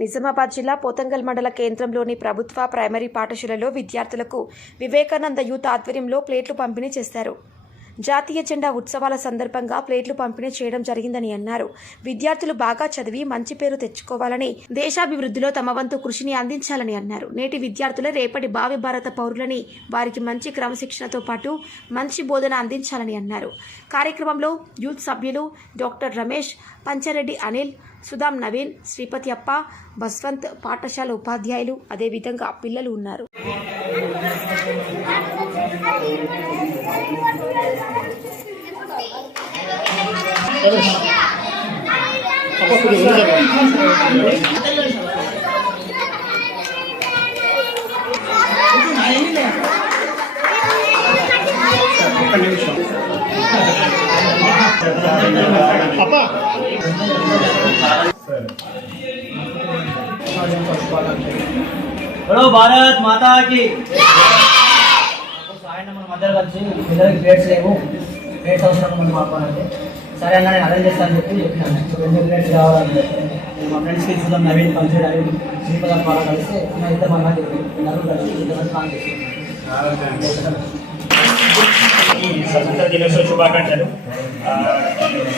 నిజామాబాద్ జిల్లా పోతంగల్ మండల కేంద్రంలోని ప్రభుత్వ ప్రైమరీ పాఠశాలలో విద్యార్థులకు వివేకానంద యూత్ ఆధ్వర్యంలో ప్లేట్లు పంపిణీ చేశారు. జాతీయ జెండా ఉత్సవాల సందర్భంగా ప్లేట్లు పంపిణీ చేయడం జరిగిందని అన్నారు. విద్యార్థులు బాగా చదివి మంచి పేరు తెచ్చుకోవాలని దేశాభివృద్ధిలో తమ వంతు కృషిని అందించాలని అన్నారు. నేటి విద్యార్థులే రేపటి భావి భారత పౌరులని వారికి మంచి క్రమశిక్షణతో పాటు మంచి బోధన అందించాలని అన్నారు. కార్యక్రమంలో యూత్ సభ్యులు డాక్టర్ రమేష్ పంచారెడ్డి అనిల్ సుధాం నవీన్ శ్రీపతి అప్ప బస్వంత్ పాఠశాల ఉపాధ్యాయులు. అదేవిధంగా పిల్లలు ఉన్నారు. हेलो भारत माता की। मदर कल से इधर गेट से हूँ రేట్ అవసరం మనం మాట్లాడండి సరే అన్న నేను అరేంజ్ చేస్తాను చెప్పి చెప్పినాను సో రెండు ప్లేట్స్ కావాలంటే నేను మా ఫ్రెండ్స్కి చూద్దాం నవీన్ పంచాడు అవి శ్రీపద పాల కలిసి నా ఇద్దరు మన నలుగురు కలిసి ఇద్దరు ప్లాన్ ఈ స్వతంత్ర దినోత్సవ శుభాకాంక్షలు.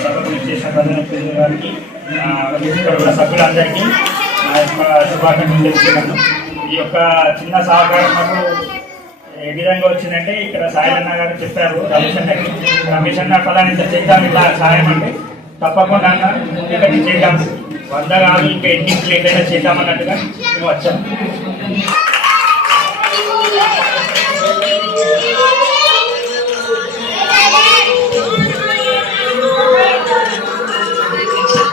సభకు చేసిన ప్రధానమంత్రి గారికి ఇక్కడ ఉన్న సభ్యులందరికీ శుభాకాంక్షలు తెలుపుతున్నాను ఈ యొక్క చిన్న సహకారం మాకు ఏ విధంగా వచ్చిందంటే ఇక్కడ సాయన్న గారు చెప్పారు రమేష్ అన్నకి రమేష్ చేద్దాం ఇట్లా సాయం అంటే తప్పకుండా అన్న ఇక్కడ చేద్దాం. వంద కాదు ఇంకా ఎన్ని ప్లేట్లైనా చేద్దామన్నట్టుగా మేము వచ్చాము